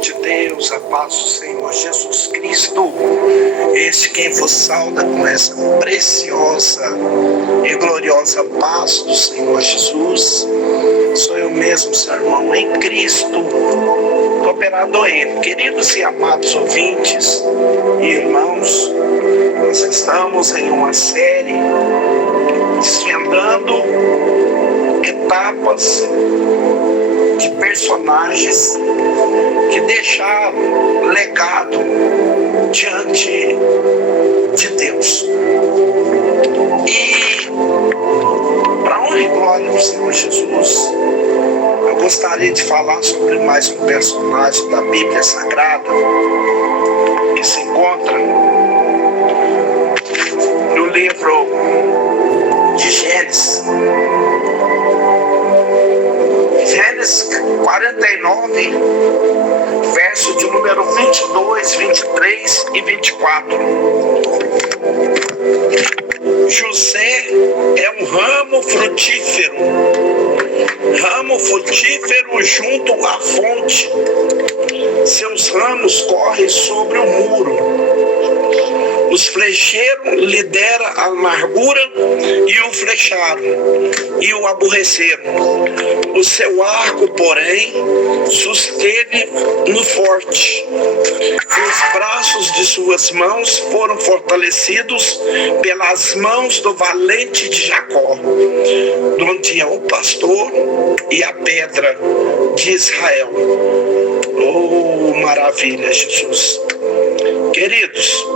De Deus, a paz do Senhor Jesus Cristo, este quem vos sauda com essa preciosa e gloriosa paz do Senhor Jesus, sou eu mesmo, seu irmão em Cristo, cooperador ele. Queridos e amados ouvintes e irmãos, nós estamos em uma série desvendando etapas de personagens que deixaram legado diante de Deus. E para honra e glória do Senhor Jesus, eu gostaria de falar sobre mais um personagem da Bíblia Sagrada que se encontra no livro de Gênesis. Gênesis 49, verso de número 22, 23 e 24. José é um ramo frutífero junto à fonte. Seus ramos correm sobre o muro. Os flecheiros lhe deram a amargura e o flecharam e o aborreceram. O seu arco, porém, susteve no forte. Os braços de suas mãos foram fortalecidos pelas mãos do valente de Jacó, onde é o pastor e a pedra de Israel. Oh, maravilha, Jesus. Queridos,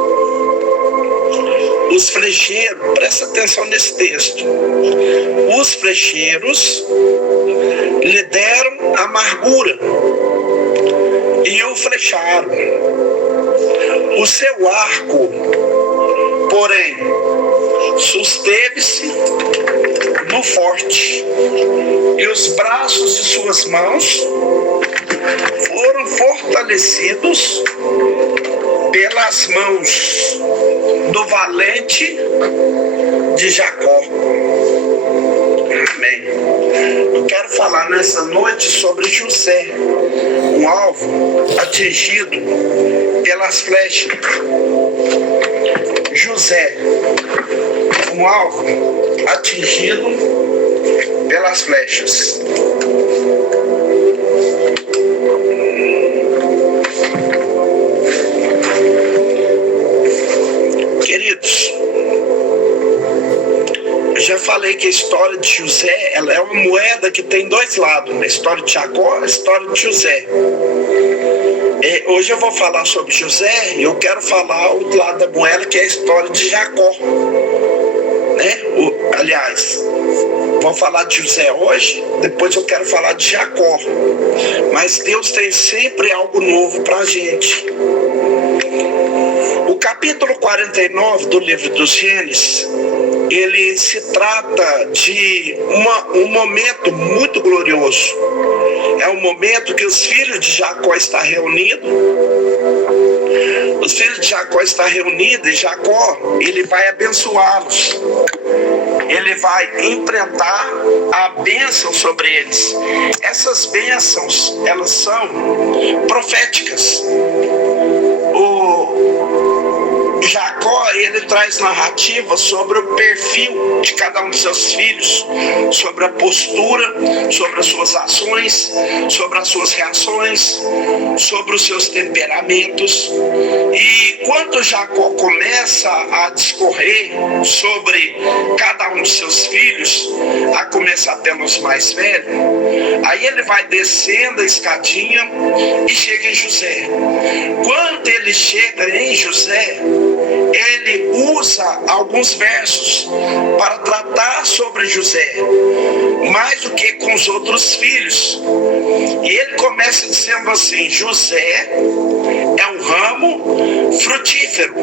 os flecheiros, presta atenção nesse texto. Os flecheiros lhe deram amargura e o flecharam. O seu arco, porém, susteve-se no forte, e os braços de suas mãos foram fortalecidos pelas mãos do valente de Jacó. Amém. Eu quero falar nessa noite sobre José, um alvo atingido pelas flechas. José, um alvo atingido pelas flechas. Queridos, eu já falei que a história de José, ela é uma moeda que tem dois lados, né? A história de Jacó e a história de José. Hoje eu vou falar sobre José e eu quero falar o outro lado da moeda, que é a história de Jacó, né? Aliás, vou falar de José hoje, depois eu quero falar de Jacó. Mas Deus tem sempre algo novo para a gente. O capítulo 49 do livro dos Gênesis, ele se trata de um momento muito glorioso. É um momento que os filhos de Jacó estão reunidos. Os filhos de Jacó estão reunidos e Jacó, ele vai abençoá-los. Ele vai implantar a bênção sobre eles. Essas bênçãos, elas são proféticas. Jacó, ele traz narrativa sobre o perfil de cada um dos seus filhos, sobre a postura, sobre as suas ações, sobre as suas reações, sobre os seus temperamentos. E quando Jacó começa a discorrer sobre cada um dos seus filhos, a começar pelos mais velhos, aí ele vai descendo a escadinha e chega em José. Quando ele chega em José, ele usa alguns versos para tratar sobre José, mais do que com os outros filhos. E ele começa dizendo assim: José é um ramo frutífero.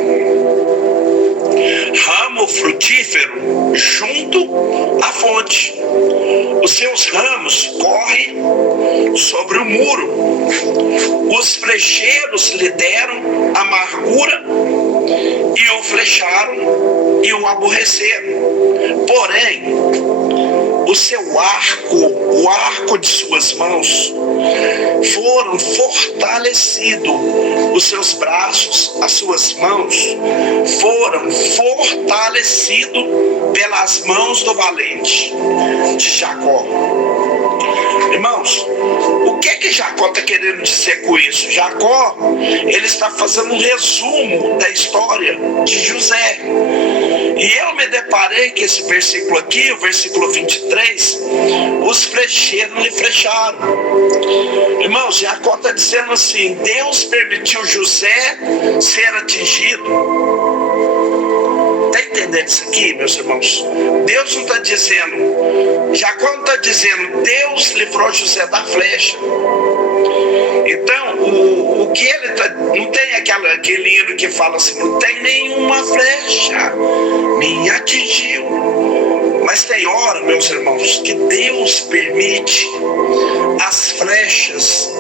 Ramo frutífero junto à fonte. Os seus ramos correm sobre o muro. Os flecheiros lhe deram amargura e o flecharam e o aborreceram. Porém, o seu arco, o arco de suas mãos, foram fortalecidos. Os seus braços, as suas mãos, foram fortalecidos pelas mãos do valente de Jacó. Irmãos, o que Jacó está querendo dizer com isso? Jacó, ele está fazendo um resumo da história de José. E eu me deparei que esse versículo aqui, o versículo 23, os flecheiros lhe flecharam. Irmãos, Jacó está dizendo assim: Deus permitiu José ser atingido. Está entendendo isso aqui, meus irmãos? Deus não está dizendo, Jacó não está dizendo, Deus livrou José da flecha. Então, o que ele está, não tem aquele hino que fala assim, não tem nenhuma flecha me atingiu. Mas tem hora, meus irmãos, que Deus permite as flechas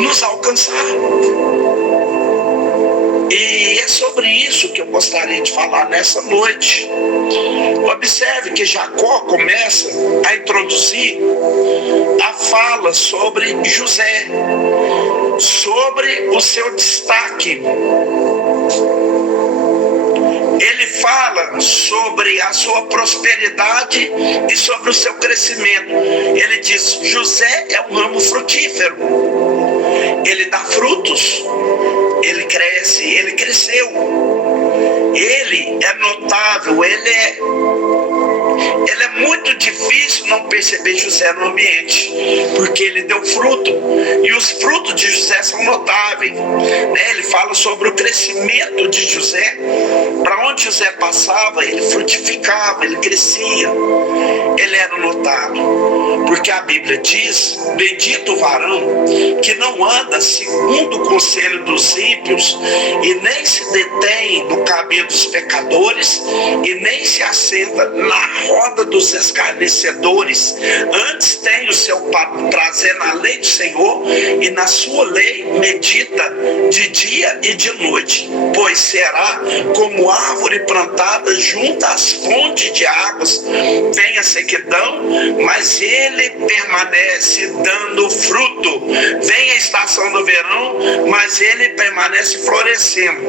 nos alcançar. E é sobre isso que eu gostaria de falar nessa noite. Observe que Jacó começa a introduzir a fala sobre José, sobre o seu destaque. Ele fala sobre a sua prosperidade e sobre o seu crescimento. Ele diz: José é um ramo frutífero. Ele dá frutos. Ele cresce, ele cresceu. Ele é notável, ele é muito difícil não perceber José no ambiente, porque ele deu fruto, e os frutos de José são notáveis, né? Ele fala sobre o crescimento de José. Para onde José passava, ele frutificava, ele crescia, ele era notado, porque a Bíblia diz: bendito o varão que não anda segundo o conselho dos ímpios, e nem se detém no caminho dos pecadores, e nem se assenta na roda dos escarnecedores. Antes tem o seu prazer na lei do Senhor, e na sua lei medita de dia e de noite. Pois será como árvore plantada junto às fontes de águas. Vem a sequidão, mas ele permanece dando fruto. Vem a estação do verão, mas ele permanece florescendo.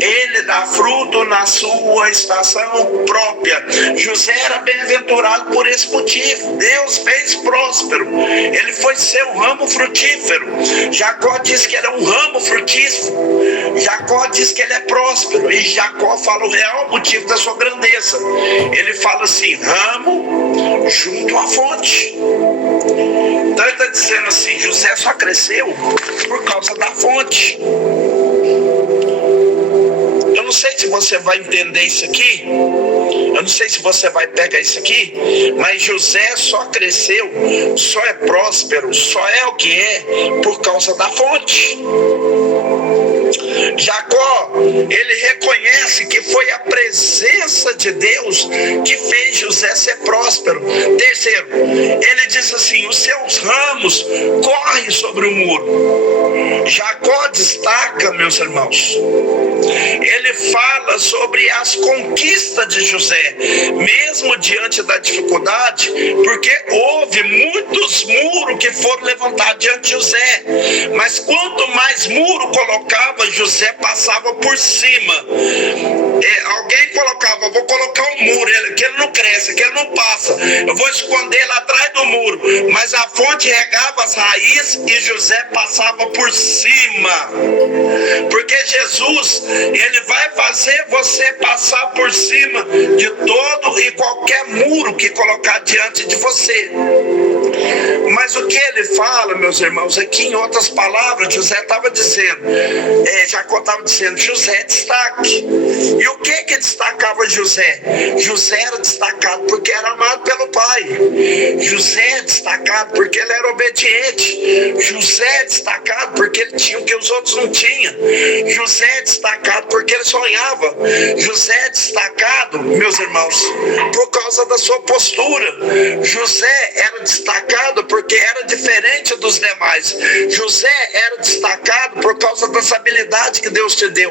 Ele dá fruto na sua estação própria. José era bem-aventurado por esse motivo. Deus fez próspero. Ele foi ser um ramo frutífero. Jacó diz que ele é um ramo frutífero. Jacó diz que ele é próspero. E Jacó fala o real motivo da sua grandeza. Ele fala assim: ramo junto à fonte. Então ele está dizendo assim: José só cresceu por causa da fonte. Eu não sei se você vai entender isso aqui, eu não sei se você vai pegar isso aqui, mas José só cresceu, só é próspero, só é o que é por causa da fonte. Jacó, ele reconhece que foi a presença de Deus que fez José ser próspero. Terceiro, ele diz assim: os seus ramos correm sobre o muro. Jacó destaca, meus irmãos, ele fala sobre as conquistas de José, mesmo diante da dificuldade, porque houve muitos muros que foram levantados diante de José, mas quanto mais muro colocava, José passava por cima. Alguém colocava: vou colocar um muro, que ele não cresce, que ele não passa, eu vou esconder ele atrás do muro, mas a fonte regava as raízes e José passava por cima, porque Jesus, ele vai fazer você passar por cima de todo e qualquer muro que colocar diante de você. Mas o que ele fala, meus irmãos, aqui em outras palavras, José estava dizendo, Jacó estava dizendo: José é destaque. E o que destacava José? José era destacado porque era amado pelo pai. José é destacado porque ele era obediente. José é destacado porque ele tinha o que os outros não tinham. José é destacado porque ele sonhava. José é destacado, meus irmãos, por causa da sua postura. José era destacado porque era diferente dos demais. José era destacado por causa das habilidades que Deus te deu.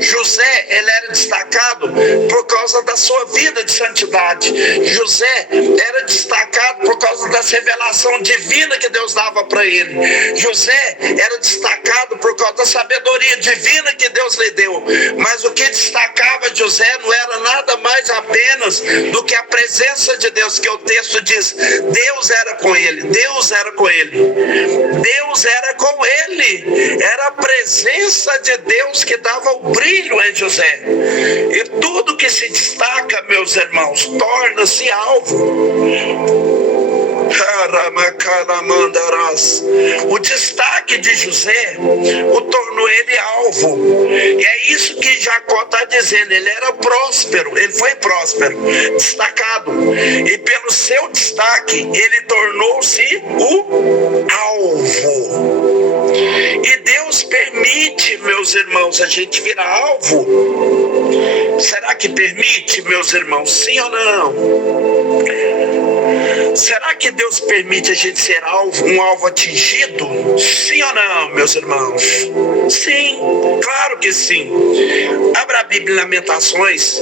José, ele era destacado por causa da sua vida de santidade. José era destacado por causa da revelação divina que Deus dava para ele. José era destacado por causa da sabedoria divina que Deus lhe deu. Mas o que destacava José não era nada mais apenas do que a presença de Deus, que o texto diz: Deus era com ele, Deus era com ele, Deus era com ele. Era a presença de Deus que dava o brilho em José. E tudo que se destaca, meus irmãos, torna-se alvo. O destaque de José o tornou ele alvo. E é isso que Jacó está dizendo. Ele era próspero, ele foi próspero, destacado. E pelo seu destaque, ele tornou-se o alvo. E Deus permite, meus irmãos, a gente virar alvo. Será que permite, meus irmãos? Sim ou não? Será que Deus permite a gente ser alvo, um alvo atingido? Sim ou não, meus irmãos? Sim, claro que sim. Abra a Bíblia em Lamentações,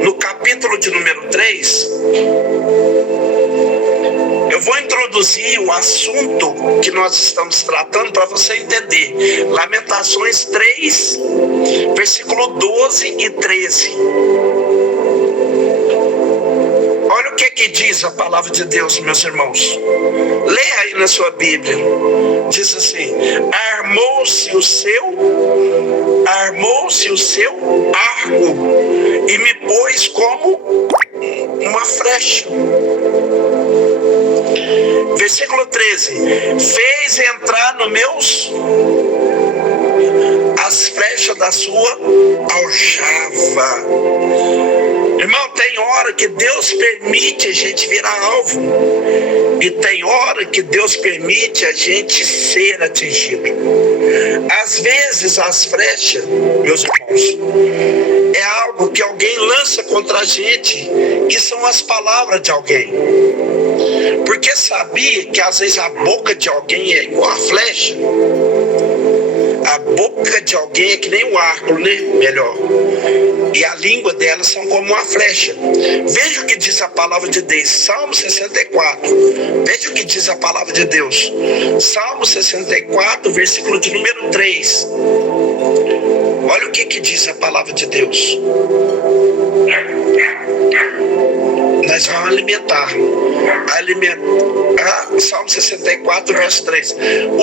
no capítulo de número 3. Eu vou introduzir o assunto que nós estamos tratando para você entender. Lamentações 3, versículo 12 e 13. Olha o que diz a palavra de Deus, meus irmãos. Leia aí na sua Bíblia. Diz assim: armou-se o seu arco e me pôs como uma flecha. Versículo 13: fez entrar no meus as flechas da sua aljava. Irmão, tem hora que Deus permite a gente virar alvo. E tem hora que Deus permite a gente ser atingido. Às vezes as flechas, meus irmãos, é algo que alguém lança contra a gente, que são as palavras de alguém. Porque sabia que às vezes a boca de alguém é igual a flecha? A boca de alguém é que nem o arco, né? Melhor. E a língua delas são como uma flecha. Veja o que diz a palavra de Deus. Salmo 64. Veja o que diz a palavra de Deus. Salmo 64, versículo de número 3. Olha o que diz a palavra de Deus. Nós vamos alimentar. Salmo 64, verso 3.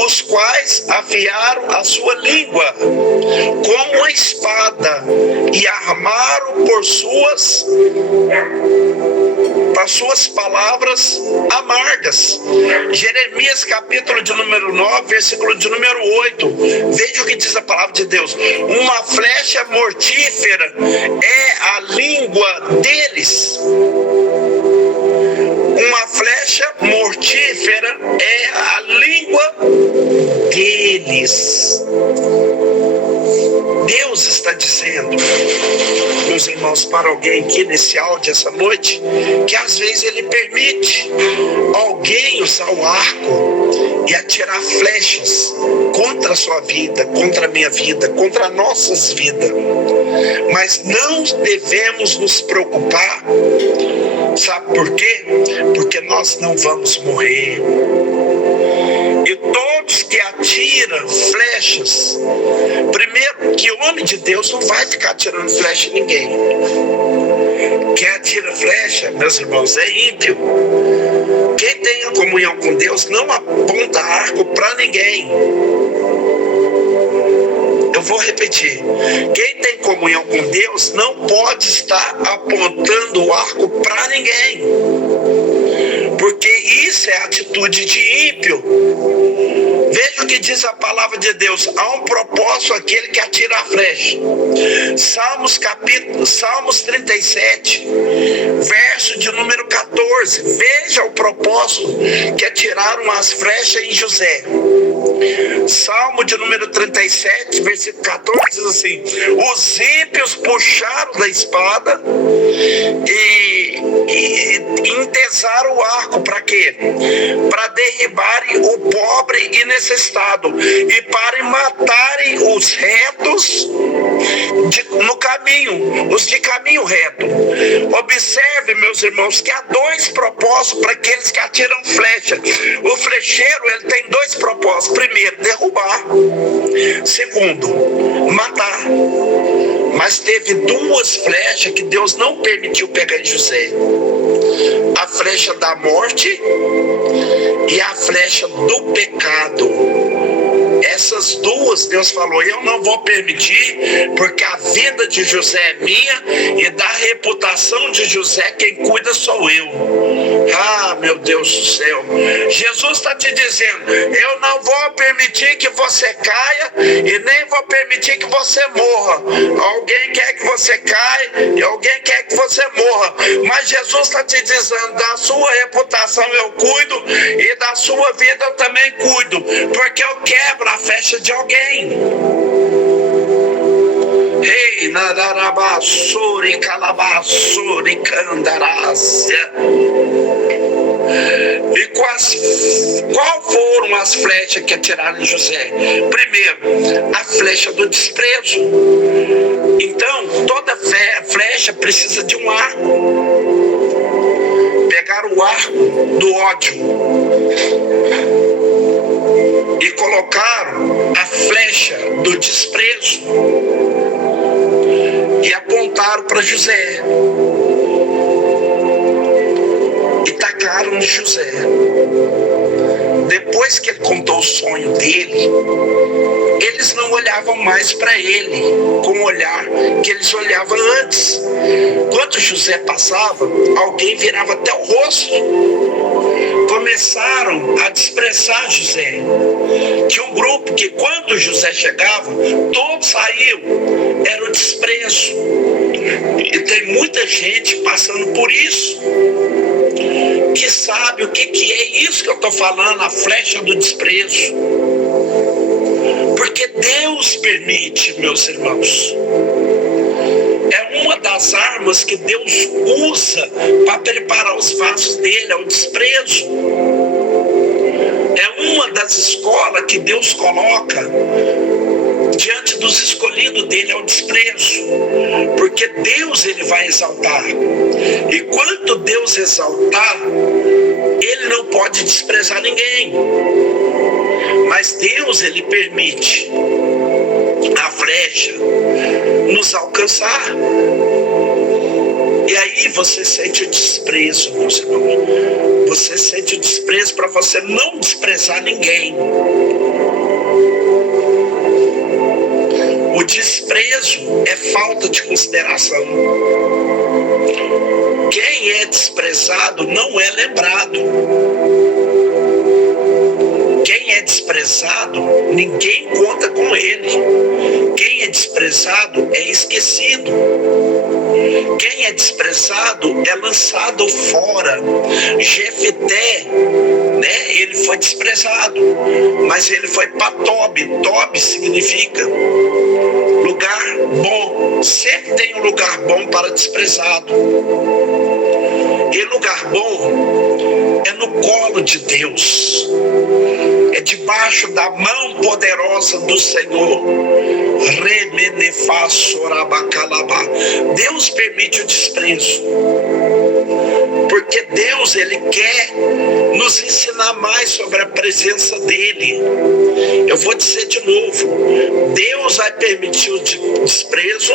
Os quais afiaram a sua língua como uma espada e armaram por suas palavras amargas. Jeremias, capítulo de número 9, versículo de número 8. Veja o que diz a palavra de Deus. Uma flecha mortífera é a língua deles. Uma flecha mortífera é a língua deles. Deus está dizendo, meus irmãos, para alguém aqui nesse áudio essa noite, que às vezes Ele permite alguém usar o arco e atirar flechas contra a sua vida, contra a minha vida, contra nossas vidas. Mas não devemos nos preocupar. Sabe por quê? Porque nós não vamos morrer. E todos que atiram flechas, primeiro, que o homem de Deus não vai ficar atirando flecha em ninguém. Quem atira flecha, meus irmãos, é ímpio. Quem tem a comunhão com Deus não aponta arco para ninguém. Eu vou repetir. Quem tem comunhão com Deus não pode estar apontando o arco para ninguém. Porque isso é atitude de ímpio. Veja Veja o que diz a palavra de Deus: há um propósito aquele que atira a flecha. Salmos 37, verso de número 14. Veja o propósito que atiraram as flechas em José. Salmo de número 37, versículo 14, diz assim: os ímpios puxaram da espada e entesaram o arco. Para quê? Para derribarem o pobre e necessitado e para matarem os retos no caminho, os de caminho reto. Observe, meus irmãos, que há dois propósitos para aqueles que atiram flecha. O flecheiro, ele tem dois propósitos: primeiro, derrubar; segundo, matar. Mas teve duas flechas que Deus não permitiu pegar em José: a flecha da morte e a flecha do pecado. Essas duas, Deus falou: eu não vou permitir, porque a vida de José é minha e da reputação de José quem cuida sou eu. Ah, meu Deus do céu. Jesus está te dizendo: eu não vou permitir que você caia e nem vou permitir que você morra. Alguém quer que você caia e alguém quer que você morra, mas Jesus está te dizendo: da sua reputação eu cuido e da sua vida eu também cuido, porque eu quebro a flecha de alguém. Ei, nadarabassuri, calabassuri, candarácia. E qual foram as flechas que atiraram em José? Primeiro, a flecha do desprezo. Então, toda flecha precisa de um arco. Pegaram o arco do ódio e colocaram a flecha do desprezo e apontaram para José e tacaram em José. Depois que ele contou o sonho dele, eles não olhavam mais para ele com o olhar que eles olhavam antes. Quando José passava, alguém virava até o rosto. Começaram a desprezar José. Tinha um grupo que, quando José chegava, todos saíam. Era o desprezo. E tem muita gente passando por isso, que sabe o que é isso que eu estou falando, a flecha do desprezo. Porque Deus permite, meus irmãos. É uma das armas que Deus usa para preparar os vasos dele, é o desprezo. É uma das escolas que Deus coloca diante dos escolhidos dele, é o desprezo. Porque Deus, ele vai exaltar. E quando Deus exaltar, ele não pode desprezar ninguém. Mas Deus, ele permite a flecha nos alcançar. E aí você sente o desprezo, meus irmãos. Você sente o desprezo para você não desprezar ninguém. O desprezo é falta de consideração. Quem é desprezado não é lembrado. Quem é desprezado, ninguém conta com ele. Quem é desprezado é esquecido. Quem é desprezado é lançado fora. Jefté, ele foi desprezado, mas ele foi para Tobi. Tobi significa lugar bom. Sempre tem um lugar bom para desprezado. E lugar bom é no colo de Deus. É debaixo da mão poderosa do Senhor. Deus permite o desprezo, porque Deus, ele quer nos ensinar mais sobre a presença dele. Eu vou dizer de novo: Deus vai permitir o desprezo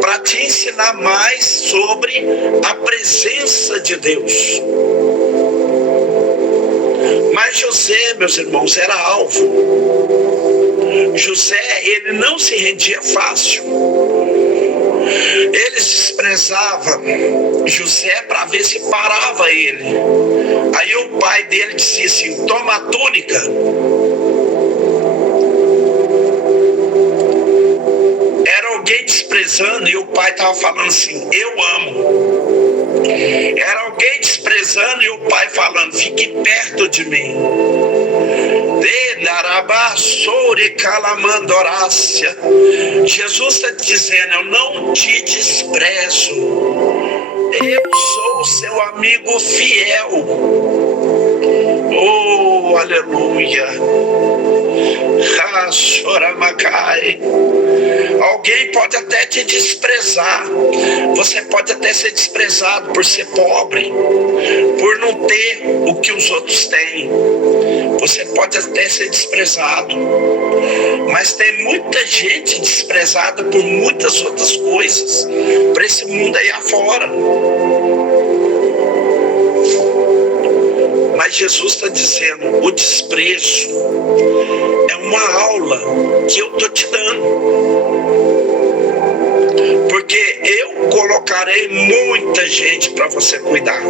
para te ensinar mais sobre a presença de Deus. Mas José, meus irmãos, era alvo. José, ele não se rendia fácil. Eles desprezavam José para ver se parava ele. Aí o pai dele dizia assim: toma a túnica desprezando e o pai estava falando assim: eu amo. Era alguém desprezando e o pai falando: fique perto de mim. Jesus está dizendo: eu não te desprezo, eu sou seu amigo fiel. Oh, aleluia. Alguém pode até te desprezar. Você pode até ser desprezado por ser pobre, por não ter o que os outros têm. Você pode até ser desprezado, mas tem muita gente desprezada por muitas outras coisas, para esse mundo aí afora. Mas Jesus está dizendo: o desprezo é uma aula que eu estou te dando, porque eu colocarei muita gente para você cuidar.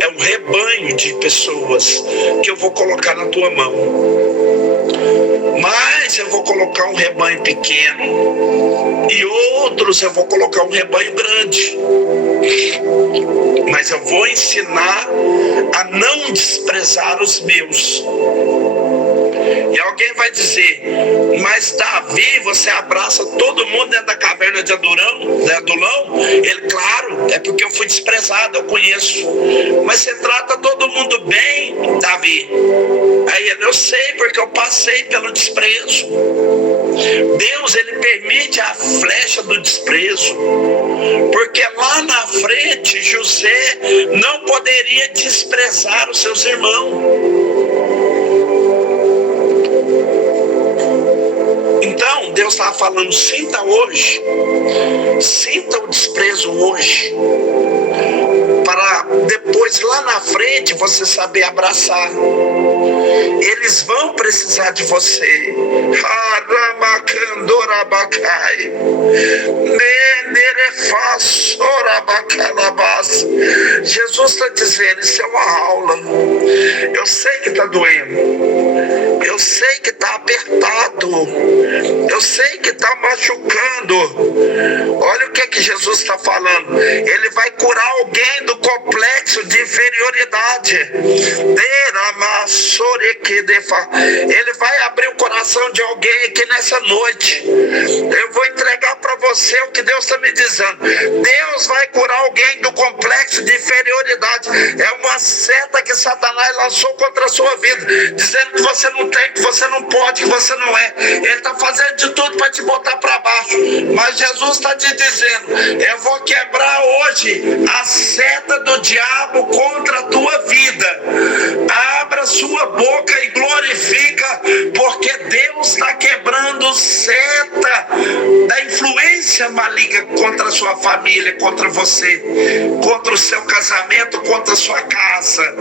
É um rebanho de pessoas que eu vou colocar na tua mão. Mas eu vou colocar um rebanho pequeno e outros eu vou colocar um rebanho grande. Mas eu vou ensinar a não desprezar os meus. E alguém vai dizer: mas Davi, você abraça todo mundo dentro da caverna de Adulão? Ele: claro, é porque eu fui desprezado, eu conheço. Mas você trata todo mundo bem, Davi? Aí ele: eu sei, porque eu passei pelo desprezo. Deus, ele permite a flecha do desprezo, porque lá na frente José não poderia desprezar os seus irmãos. Então Deus estava falando: sinta hoje, sinta o desprezo hoje, para depois lá na frente você saber abraçar. Eles vão precisar de você. Jesus está dizendo: isso é uma aula. Eu sei que está doendo, eu sei que está apertado, eu sei que está machucando. Olha o que Jesus está falando: ele vai curar alguém do complexo de inferioridade. Ele vai abrir o coração de alguém aqui nessa noite. Eu vou entregar para você o que Deus está me dizendo. Deus vai curar alguém do complexo de inferioridade. É uma seta que Satanás lançou contra a sua vida, dizendo que você não tem, que você não pode, que você não é. Ele está fazendo de tudo para te botar para baixo. Mas Jesus está te dizendo: eu vou quebrar hoje a seta do diabo contra a tua vida. Abra sua boca e glorifica, porque Deus está quebrando seta da influência maligna contra a sua família, contra você, contra o seu casamento, contra a sua casa.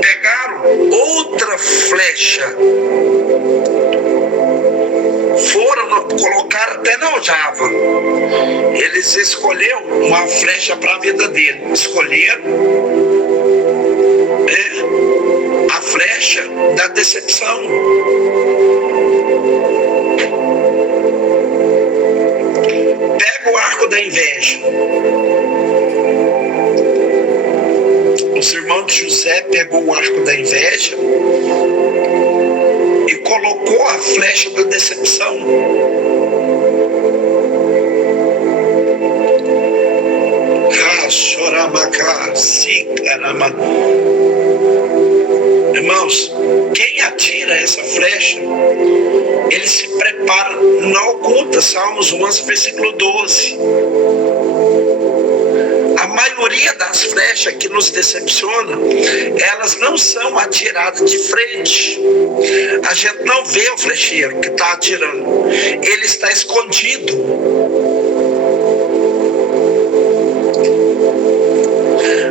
Pegaram outra flecha, foram colocar até na aljava. Eles escolheram uma flecha para a vida dele. Escolheram a flecha da decepção. Pega o arco da inveja. Os irmãos de José pegou o arco da inveja e colocou a flecha da decepção. Irmãos, quem atira essa flecha, ele se prepara na oculta. Salmos 11, versículo 12. A maioria das flechas que nos decepcionam, elas não são atiradas de frente. A gente não vê o flecheiro que está atirando, ele está escondido.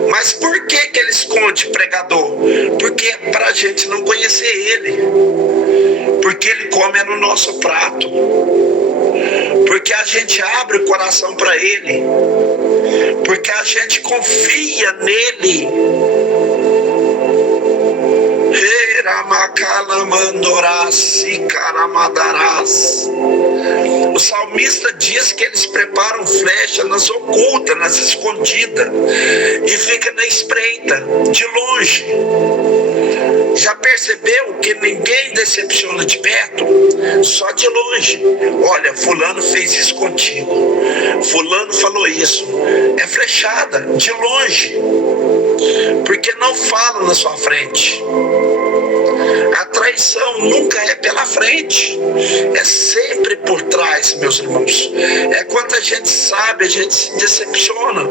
Mas por que ele esconde, pregador? Porque é para a gente não conhecer ele. Porque ele come no nosso prato. Porque a gente abre o coração para ele. Porque a gente confia nele. Acalamandoras e caramadarás. O salmista diz que eles preparam flecha nas ocultas, nas escondidas, e fica na espreita, de longe. Já percebeu que ninguém decepciona de perto? Só de longe. Olha, fulano fez isso contigo, fulano falou isso. É flechada, de longe, porque não fala na sua frente. A traição nunca é pela frente, é sempre por trás, meus irmãos. É quando a gente sabe, a gente se decepciona.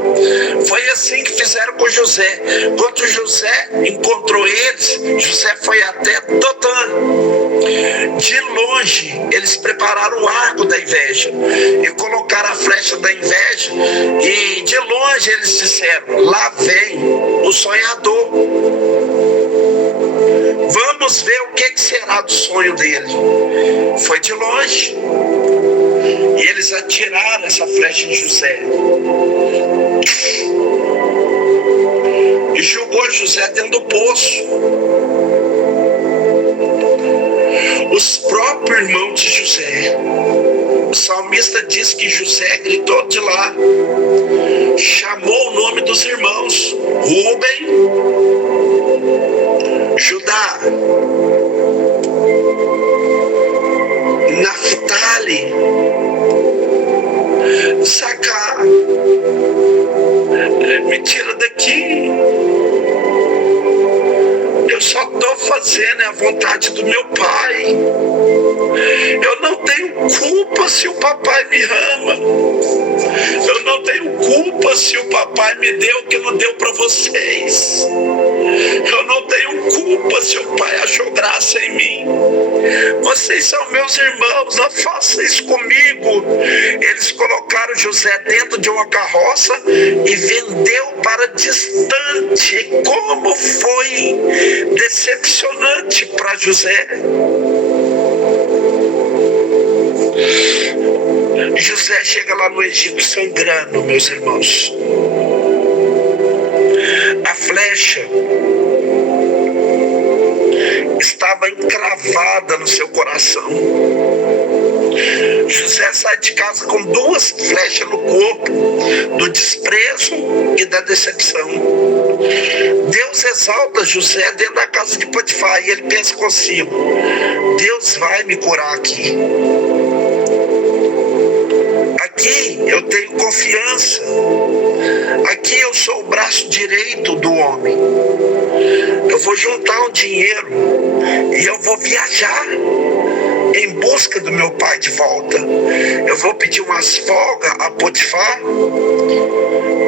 Foi assim que fizeram com José. Quando José encontrou eles, José foi até Dotã. De longe, eles prepararam o arco da inveja e colocaram a flecha da inveja. E de longe eles disseram: lá vem o sonhador. Vamos ver o que será do sonho dele. Foi de longe. E eles atiraram essa flecha em José. E jogou José dentro do poço. Os próprios irmãos de José. O salmista diz que José gritou de lá. Chamou o nome dos irmãos: Rúben, Judá, Naftali, Zacá. Me tira daqui. Eu só estou fazendo a vontade do meu pai. Eu não tenho culpa se o papai me ama. Eu não tenho culpa se o papai me deu o que não deu para vocês. Eu não tenho culpa se o pai achou graça em mim. Vocês são meus irmãos, não façam isso comigo. Eles colocaram José dentro de uma carroça e vendeu para distante. Como foi decepcionante para José. José chega lá no Egito sangrando, meus irmãos. A flecha estava encravada no seu coração. José sai de casa com 2 flechas no corpo, do desprezo e da decepção. Deus exalta José dentro da casa de Potifar e ele pensa consigo: Deus vai me curar aqui. Aqui eu tenho confiança. Aqui eu sou o braço direito do homem. Eu vou juntar um dinheiro e eu vou viajar em busca do meu pai de volta. Eu vou pedir umas folgas a Potifar.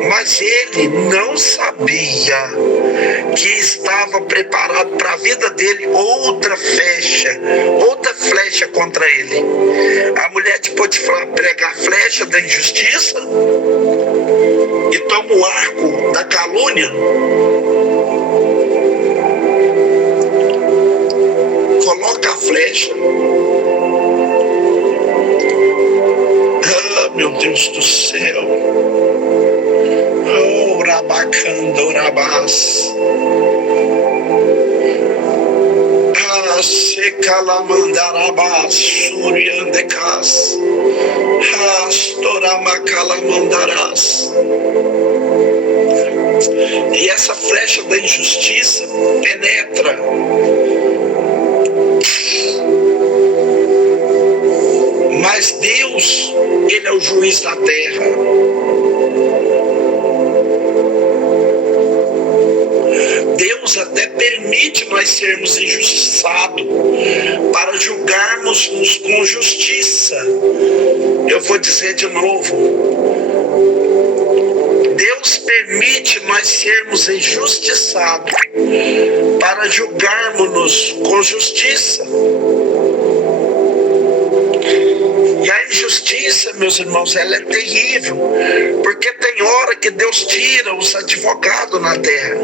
Mas ele não sabia que estava preparado para a vida dele outra flecha contra ele. A mulher de Potifar prega a flecha da injustiça e toma o arco da calúnia. Coloca a flecha. Ah, meu Deus do céu. Oh, Rabacandorabás. Ah, Secalamandarabás, Suriandecás. Ah, Storamacalamandarás. E essa flecha da injustiça penetra. Mas Deus, Ele é o juiz da terra. Deus até permite nós sermos injustiçados para julgarmos-nos com justiça. Eu vou dizer de novo. Deus permite nós sermos injustiçados para julgarmos-nos com justiça. E a injustiça, meus irmãos, ela é terrível, porque tem hora que Deus tira os advogados na terra,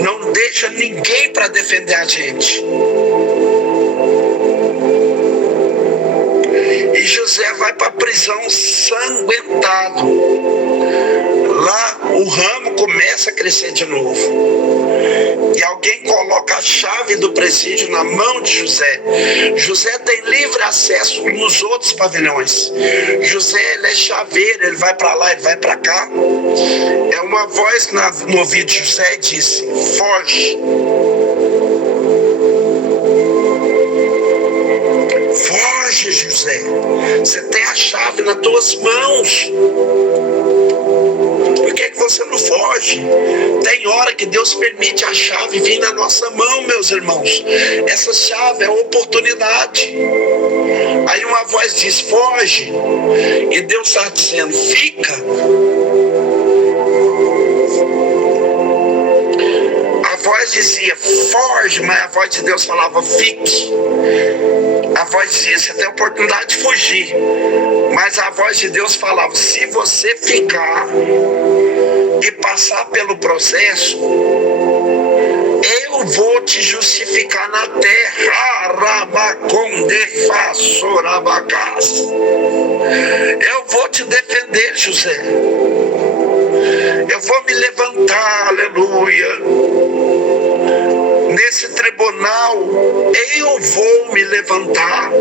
não deixa ninguém para defender a gente. E José vai para a prisão sanguentado. Lá o ramo começa a crescer de novo. E alguém coloca a chave do presídio na mão de José. José tem livre acesso nos outros pavilhões. José, ele é chaveiro, ele vai para lá, ele vai para cá. É uma voz no ouvido de José e disse: foge. Foge, José. Você tem a chave nas tuas mãos. Por que você não foge? Tem hora que Deus permite a chave vir na nossa mão, meus irmãos. Essa chave é oportunidade. Aí uma voz diz: foge. E Deus está dizendo: fica. A voz dizia: foge, mas a voz de Deus falava: fique. A voz dizia: você tem a oportunidade de fugir. Mas a voz de Deus falava: se você ficar e passar pelo processo, eu vou te justificar na terra. Eu vou te defender, José. Eu vou me levantar, aleluia. Nesse tribunal, eu vou me levantar.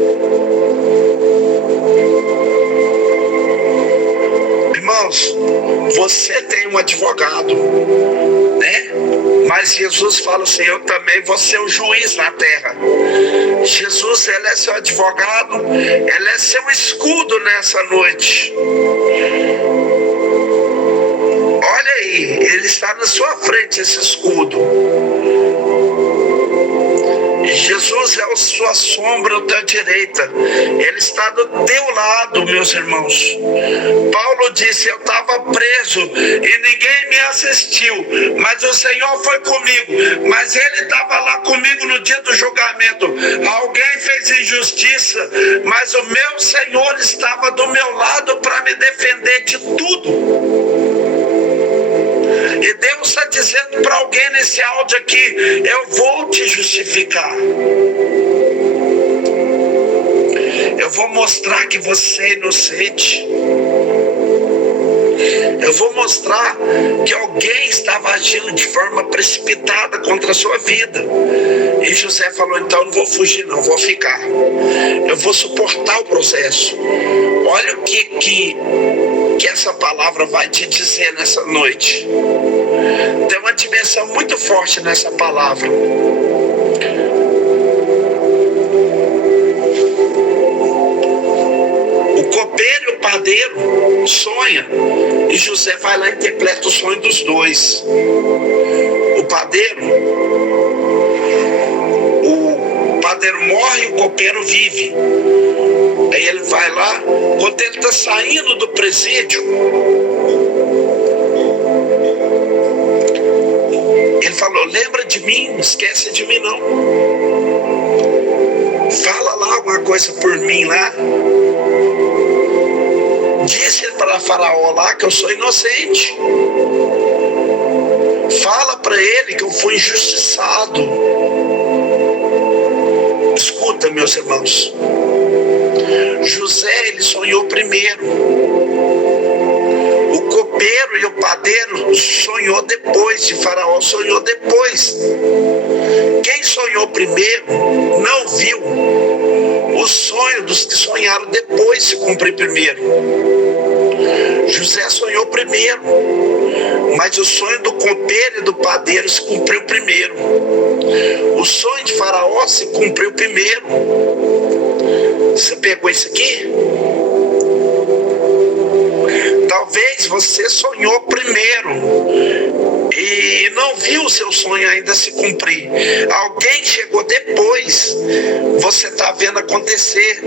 Irmãos, você tem um advogado, né? Mas Jesus fala assim: eu também vou ser o juiz na terra. Jesus, ele é seu advogado, ele é seu escudo nessa noite. Olha aí, ele está na sua frente, esse escudo. Jesus é a sua sombra à tua direita. Ele está do teu lado, meus irmãos. Paulo disse: eu estava preso e ninguém me assistiu, mas o Senhor foi comigo. Mas Ele estava lá comigo no dia do julgamento. Alguém fez injustiça, mas o meu Senhor estava do meu lado para me defender de tudo. E Deus está dizendo para alguém nesse áudio aqui: eu vou te justificar. Eu vou mostrar que você é inocente. Eu vou mostrar que alguém estava agindo de forma precipitada contra a sua vida. E José falou: então eu não vou fugir não, vou ficar. Eu vou suportar o processo. Olha o que essa palavra vai te dizer nessa noite. Tem uma dimensão muito forte nessa palavra. O copeiro e o padeiro sonham, e José vai lá e interpreta o sonho dos dois. O padeiro morre e o copeiro vive. Aí ele vai lá, quando ele está saindo do presídio, ele falou: lembra de mim, não esquece de mim não. Fala lá alguma coisa por mim lá. Disse para Faraó lá que eu sou inocente. Fala para ele que eu fui injustiçado. Escuta, meus irmãos. José, ele sonhou primeiro. O copeiro e o padeiro sonhou depois, de Faraó sonhou depois. Quem sonhou primeiro não viu o sonho dos que sonharam depois se cumprir primeiro. José sonhou primeiro, mas o sonho do copeiro e do padeiro se cumpriu primeiro. O sonho de Faraó se cumpriu primeiro. Você pegou isso aqui? Talvez você sonhou primeiro e não viu o seu sonho ainda se cumprir. Alguém chegou depois, você está vendo acontecer.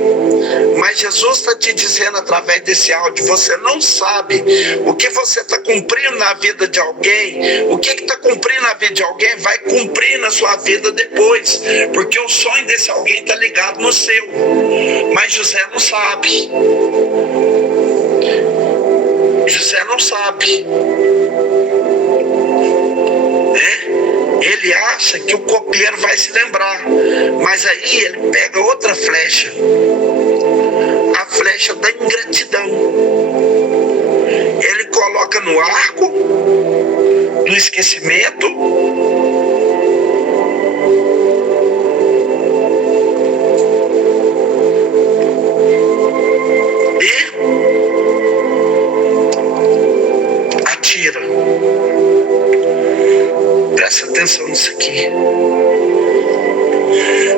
Mas Jesus está te dizendo através desse áudio: você não sabe o que você está cumprindo na vida de alguém. O que está cumprindo na vida de alguém vai cumprir na sua vida depois, porque o sonho desse alguém está ligado no seu. Mas José não sabe. José não sabe. Ele acha que o copeiro vai se lembrar, mas aí ele pega outra flecha, a flecha da ingratidão. Ele coloca no arco do esquecimento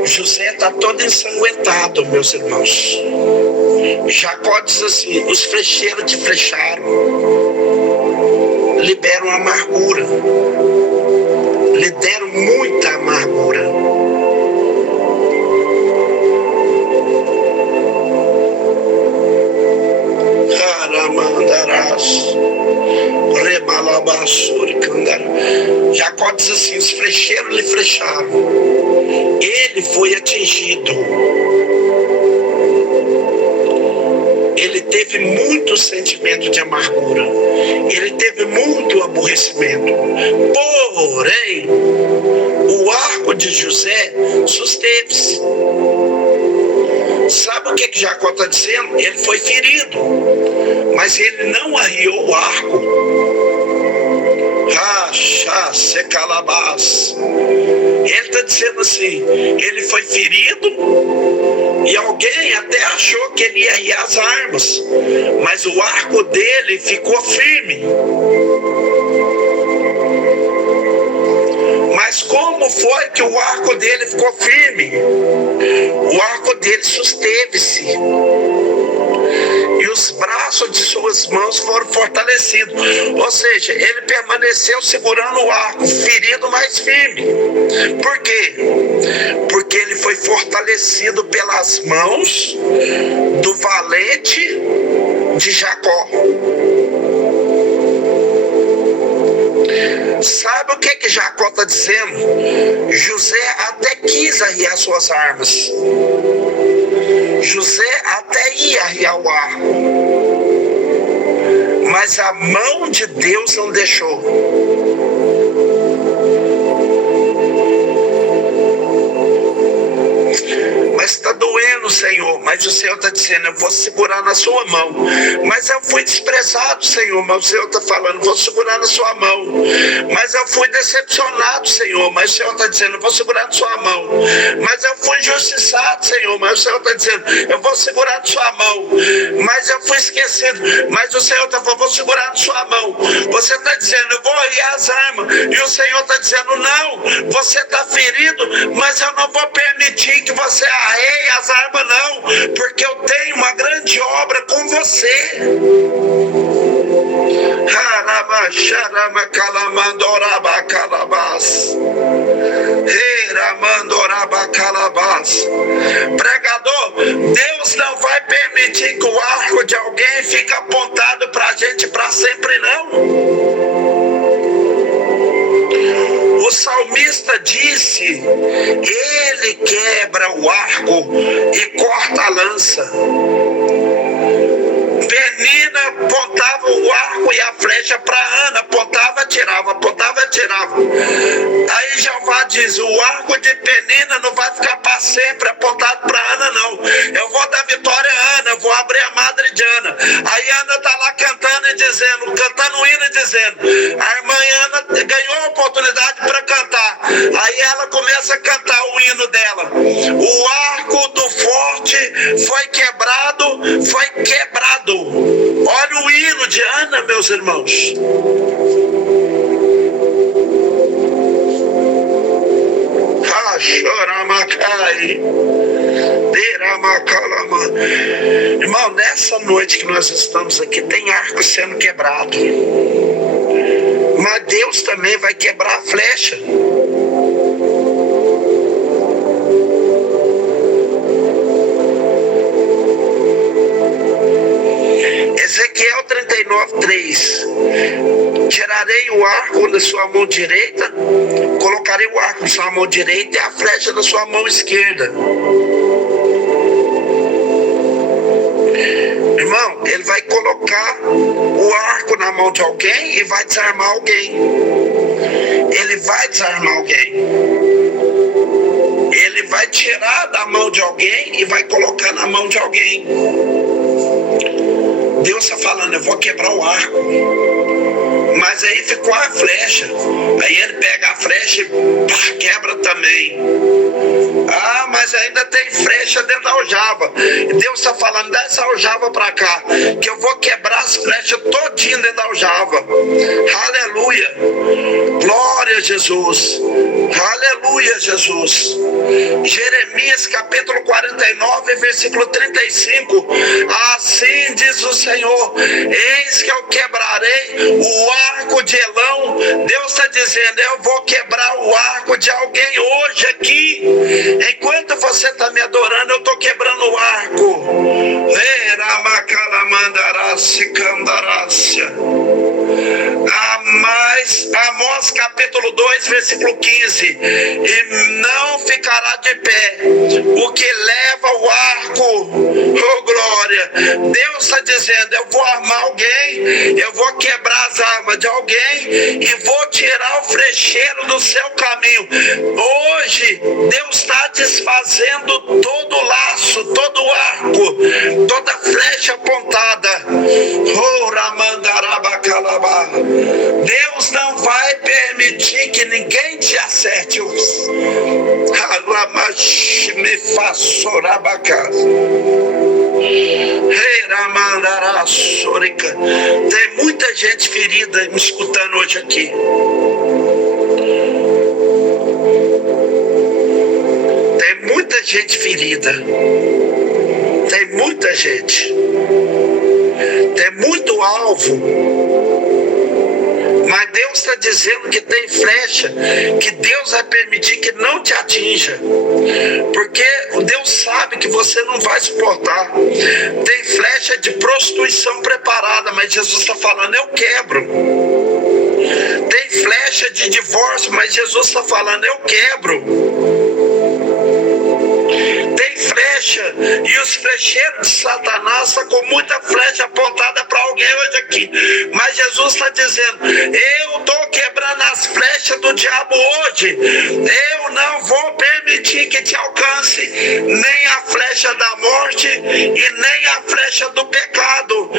José está todo ensanguentado, meus irmãos. Jacó diz assim: os flecheiros te flecharam, liberam amargura, lhe deram muita amargura. Caramandarás, rebalabassuri, candara. Jacó diz assim: os flecheiros lhe flecharam, ele foi atingido. Ele teve muito sentimento de amargura, ele teve muito aborrecimento. Porém, o arco de José susteve-se. Sabe o que Jacó está dizendo? Ele foi ferido, mas ele não arriou o arco. Racha, secalabás. Ele está dizendo assim: ele foi ferido, e alguém até achou que ele ia arriar as armas, mas o arco dele ficou firme. Mas como foi que o arco dele ficou firme? O arco dele susteve-se, e os braços de suas mãos foram fortalecidos. Ou seja, ele permaneceu segurando o arco, ferido, mas firme. Por quê? Porque ele foi fortalecido pelas mãos do valente de Jacó. Sabe o que Jacó está dizendo? José até quis arriar suas armas. José até ia arriar o arco, mas a mão de Deus não deixou. Mas está doendo, Senhor. Mas o Senhor está dizendo: eu vou segurar na sua mão. Mas eu fui desprezado, Senhor. Mas o Senhor está falando: vou segurar na sua mão. Mas eu fui decepcionado, Senhor. Mas o Senhor está dizendo: eu vou segurar na sua mão. Mas eu fui injustiçado, Senhor. Mas o Senhor está dizendo: eu vou segurar na sua mão. Mas eu fui esquecido. Mas o Senhor está falando: vou segurar na sua mão. Você está dizendo: eu vou arriar as armas. E o Senhor está dizendo: não, você está ferido, mas eu não vou permitir que você arreie as armas, não, porque eu tenho uma grande obra com você. Pregador, Deus não vai permitir que o arco de alguém fique apontado para a gente para sempre, não. O salmista disse: ele quebra o arco e corta a lança. Penina apontava o arco e a flecha para Ana, apontava, atirava, apontava, atirava. Aí Jeová diz: o arco de Penina não vai ficar para sempre apontado para Ana, não. Eu vou dar vitória a Ana, eu vou abrir a madre de Ana. Aí Ana está lá cantando e dizendo, cantando o hino e dizendo, a irmã Ana ganhou a oportunidade para cantar. Aí ela começa a cantar o hino dela: o arco do forte foi quebrado, foi quebrado. Olha o hino de Ana, meus irmãos. Irmão, nessa noite que nós estamos aqui, tem arco sendo quebrado, mas Deus também vai quebrar a flecha. Ezequiel 39:3: tirarei o arco da sua mão direita, colocarei o arco na sua mão direita e a flecha na sua mão esquerda. Irmão, ele vai colocar o arco na mão de alguém e vai desarmar alguém. Ele vai desarmar alguém. Ele vai tirar da mão de alguém e vai colocar na mão de alguém. Deus está falando: eu vou quebrar o arco. Mas aí ficou a flecha. Aí ele pega a flecha e quebra também. Ah, mas mas ainda tem flecha dentro da aljava. E Deus está falando, dá essa aljava para cá, que eu vou quebrar as flechas todinha dentro da aljava. Aleluia. Glória a Jesus. Aleluia, Jesus. Jeremias capítulo 49, versículo 35. Assim diz o Senhor: eis que eu quebrarei o arco de Elão. Deus está dizendo, eu vou quebrar o arco de alguém hoje aqui. Enquanto você está me adorando, eu estou quebrando o arco. Amós capítulo 2, versículo 15. E não ficará de pé o que leva o arco. Oh glória. Deus está dizendo, eu vou armar alguém, eu vou quebrar as armas de alguém e vou tirar o frecheiro do seu caminho. Hoje Deus está desfazendo todo o laço, todo o arco, toda flecha apontada. Oh Ramandarabakalabá. Deus não vai permitir que ninguém te acerte. Tem muita gente ferida me escutando hoje aqui. Tem muita gente ferida. Tem muita gente. Tem muito alvo. Mas Deus está dizendo que tem flecha que Deus vai permitir que não te atinja, porque Deus sabe que você não vai suportar. Tem flecha de prostituição preparada, mas Jesus está falando, eu quebro. Tem flecha de divórcio, mas Jesus está falando, eu quebro. Tem flecha, e os flecheiros de Satanás estão com muita flecha apontada para alguém hoje aqui. Mas Jesus está dizendo, eu estou quebrando as flechas do diabo hoje. Eu não vou permitir que te alcance nem a flecha da morte e nem a flecha do pecado.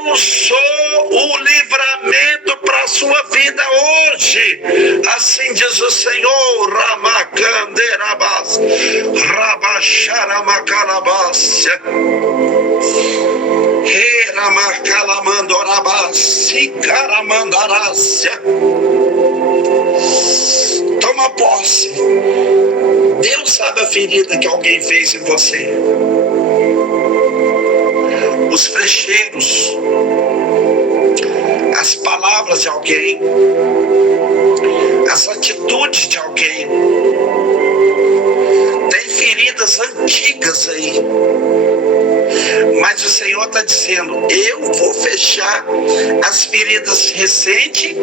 Eu sou o livramento para a sua vida hoje. Assim diz o Senhor. Ramacanderabas, Rabacharamacarabácia, Ramacalamandorabácia, Caramandarácia. Toma posse. Deus sabe a ferida que alguém fez em você. Os flecheiros, as palavras de alguém, as atitudes de alguém. Tem feridas antigas aí, mas o Senhor está dizendo, eu vou fechar as feridas recentes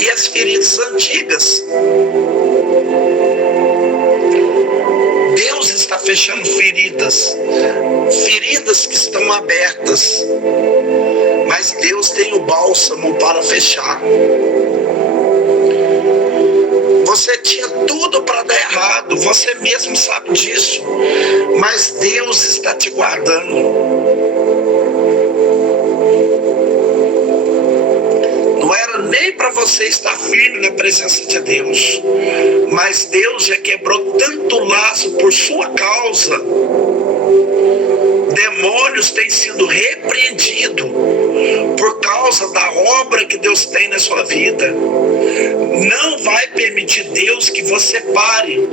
e as feridas antigas. Deus está fechando feridas que estão abertas, mas Deus tem o bálsamo para fechar. Você tinha tudo para dar errado, você mesmo sabe disso, mas Deus está te guardando. Não era nem para você estar firme na presença de Deus, mas Deus já quebrou tanto laço por sua causa. Demônios têm sido repreendidos por causa da obra que Deus tem na sua vida. Não vai permitir Deus que você pare.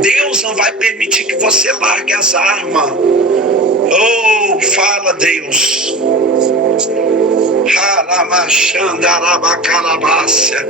Deus não vai permitir que você largue as armas. Oh, fala Deus. Haramachandarabacalabácia.